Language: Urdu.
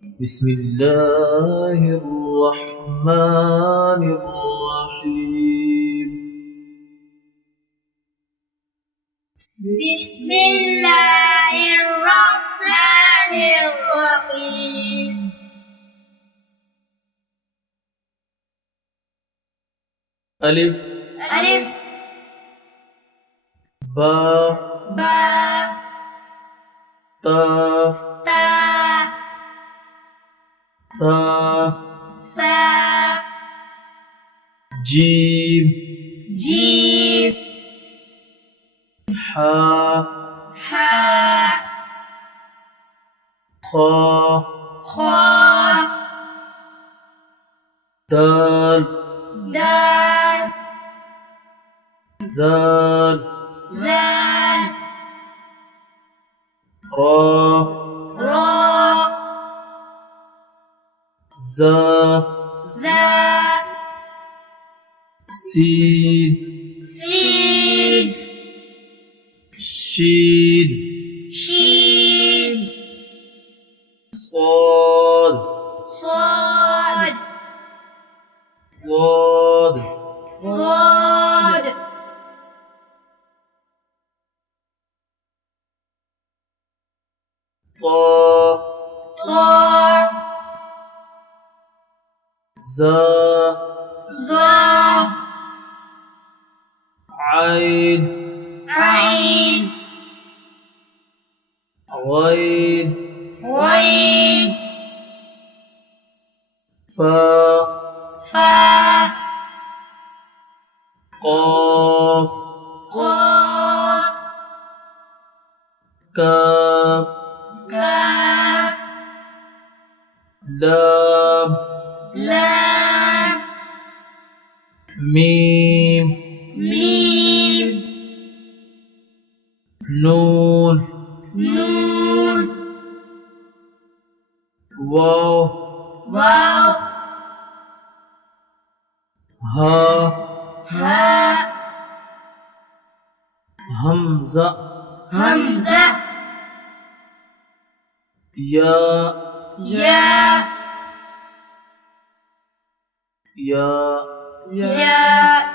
بسم الله الرحمن الرحيم. بسم الله الرحمن الرحيم. ألف ألف با با تا تا ثا ثا جيم جيم حا حا خا خا دال دال ذال زال را را زا زا سين سين شين شين صاد صاد ضاد ضاد طا طا زا ظا عين عين غين غين فا فا قاف قاف كاف كاف لام لام ميم ميم نون نون واو واو ها هاء همزة همزة يا يا يا يا